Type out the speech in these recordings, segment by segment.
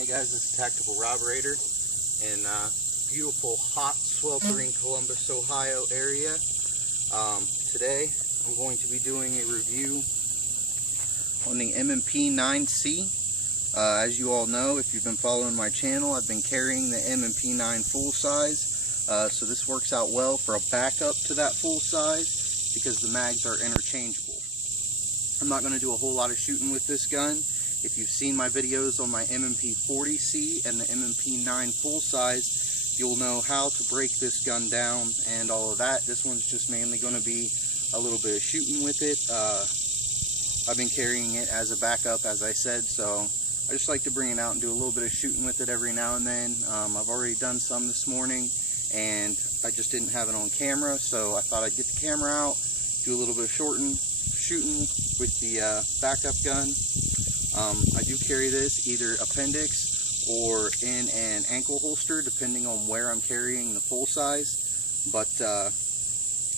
Hey guys, this is Tactical Roberator in beautiful, hot, sweltering Columbus, Ohio area. Today I'm going to be doing a review on the M&P9c. As you all know, if you've been following my channel, I've been carrying the M&P9 full size. So this works out well for a backup to that full size because the mags are interchangeable. I'm not going to do a whole lot of shooting with this gun. If you've seen my videos on my M&P9c and the M&P9 full size, you'll know how to break this gun down and all of that. This one's just mainly going to be a little bit of shooting with it. I've been carrying it as a backup, as I said, so I just like to bring it out and do a little bit of shooting with it every now and then. I've already done some this morning and I just didn't have it on camera, so I thought I'd get the camera out, do a little bit of shooting with the backup gun. I do carry this either appendix or in an ankle holster, depending on where I'm carrying the full size. But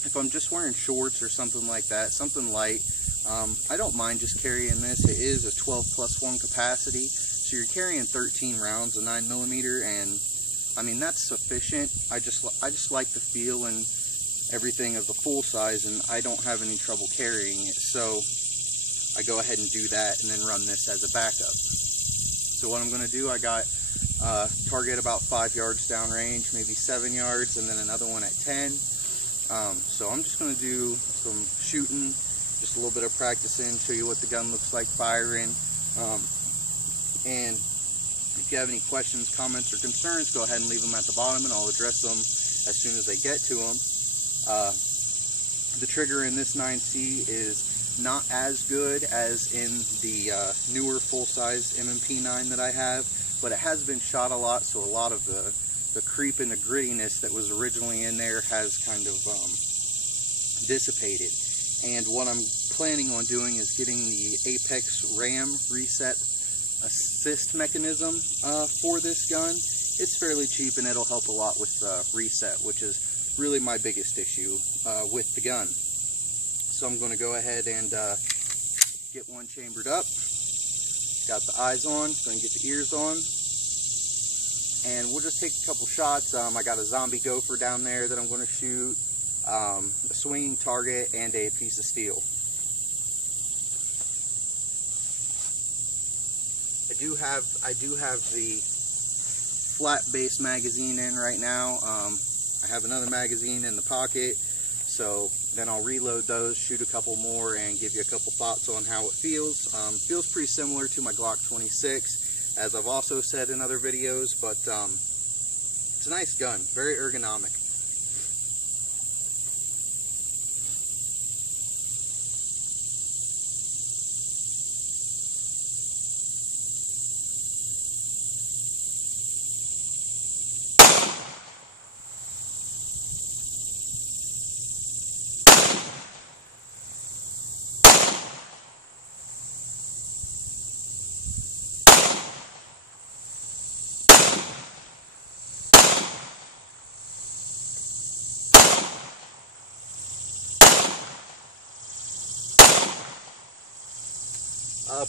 if I'm just wearing shorts or something like that, something light, I don't mind just carrying this. It is a 12+1 capacity, so you're carrying 13 rounds of 9mm, and I mean that's sufficient. I just like the feel and everything of the full size, and I don't have any trouble carrying it, so I go ahead and do that and then run this as a backup. So what I'm going to do, I got target about 5 yards downrange, maybe 7 yards, and then another one at 10. So I'm just going to do some shooting, just a little bit of practicing, show you what the gun looks like firing. And if you have any questions, comments, or concerns, go ahead and leave them at the bottom and I'll address them as soon as I get to them. The trigger in this 9C is not as good as in the newer full-size M&P9 that I have, but it has been shot a lot, so a lot of the creep and the grittiness that was originally in there has kind of dissipated. And what I'm planning on doing is getting the Apex RAM reset assist mechanism for this gun. It's fairly cheap and it'll help a lot with reset, which is really my biggest issue with the gun. So I'm going to go ahead and get one chambered up. Got the eyes on, going to get the ears on, and we'll just take a couple shots. I got a zombie gopher down there that I'm going to shoot, a swinging target, and a piece of steel. I do have the flat base magazine in right now. I have another magazine in the pocket, so then I'll reload those, shoot a couple more, and give you a couple thoughts on how it feels. Feels pretty similar to my Glock 26, as I've also said in other videos, but it's a nice gun, very ergonomic.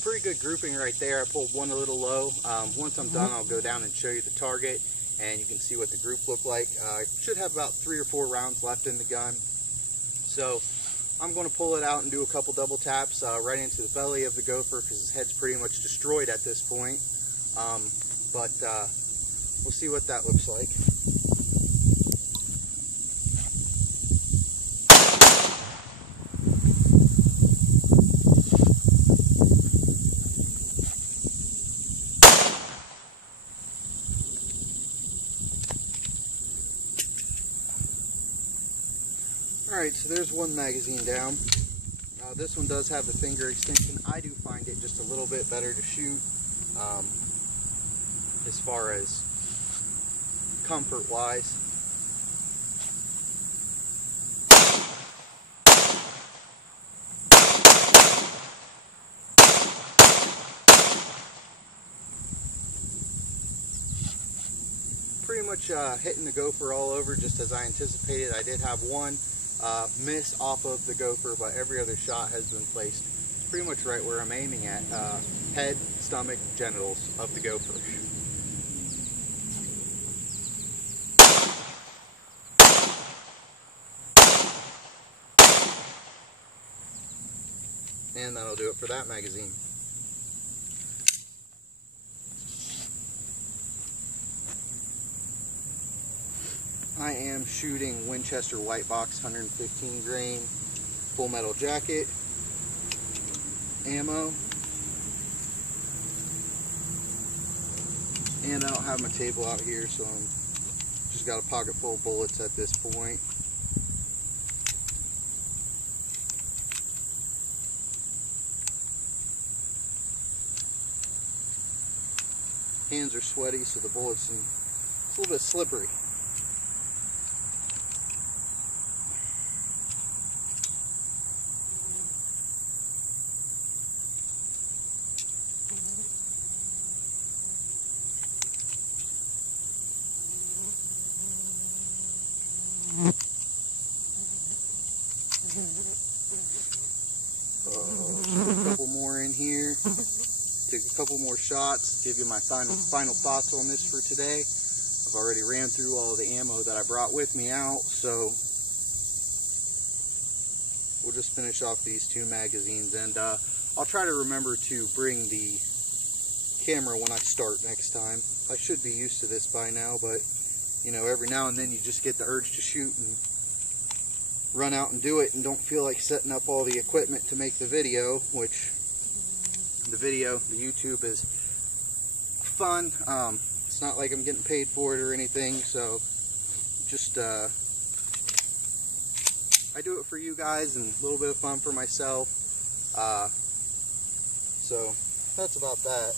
Pretty good grouping right there. I pulled one a little low. Once I'm done, I'll go down and show you the target, and you can see what the group looked like. Should have about 3 or 4 rounds left in the gun. So I'm going to pull it out and do a couple double taps right into the belly of the gopher, because his head's pretty much destroyed at this point. But we'll see what that looks like. Alright, so there's one magazine down. This one does have the finger extension. I do find it just a little bit better to shoot as far as comfort wise. Pretty much hitting the gopher all over just as I anticipated. I did have one miss off of the gopher, but every other shot has been placed pretty much right where I'm aiming at. Head, stomach, genitals of the gopher. And that'll do it for that magazine. I am shooting Winchester White Box 115 grain full metal jacket ammo. And I don't have my table out here, so I'm just got a pocket full of bullets at this point. Hands are sweaty, so the bullets are a little bit slippery. Just a couple more in here. Take a couple more shots. Give you my final thoughts on this for today. I've already ran through all the ammo that I brought with me out, so we'll just finish off these two magazines, and I'll try to remember to bring the camera when I start next time. I should be used to this by now, but you know, every now and then you just get the urge to shoot and run out and do it and don't feel like setting up all the equipment to make the video, which the YouTube is fun. It's not like I'm getting paid for it or anything, so just I do it for you guys and a little bit of fun for myself. So that's about that.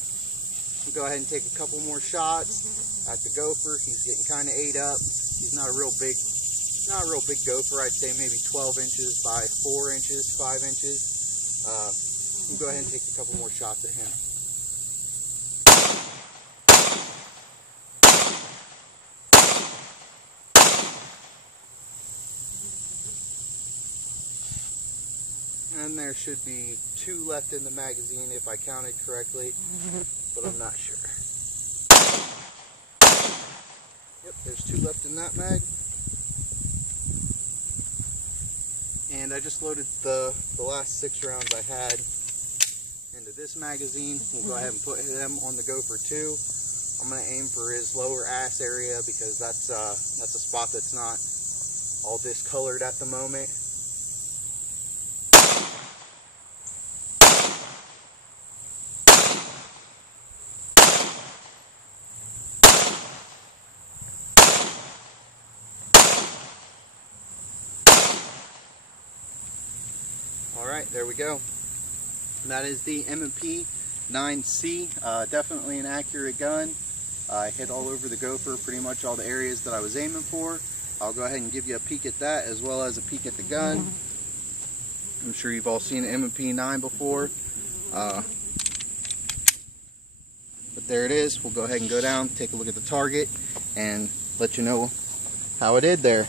I'll go ahead and take a couple more shots at the gopher. He's getting kind of ate up. He's not a real big gopher. I'd say maybe 12 inches by 4 inches, 5 inches. We'll go ahead and take a couple more shots at him. And there should be 2 left in the magazine if I counted correctly, but I'm not sure. Yep, there's 2 left in that mag. And I just loaded the last 6 rounds I had into this magazine. We'll go ahead and put them on the gopher too. I'm going to aim for his lower ass area because that's a spot that's not all discolored at the moment. Alright, there we go. And that is the M&P9c. Definitely an accurate gun. I hit all over the gopher, pretty much all the areas that I was aiming for. I'll go ahead and give you a peek at that as well as a peek at the gun. I'm sure you've all seen an M&P9 before. But there it is. We'll go ahead and go down, take a look at the target, and let you know how it did there.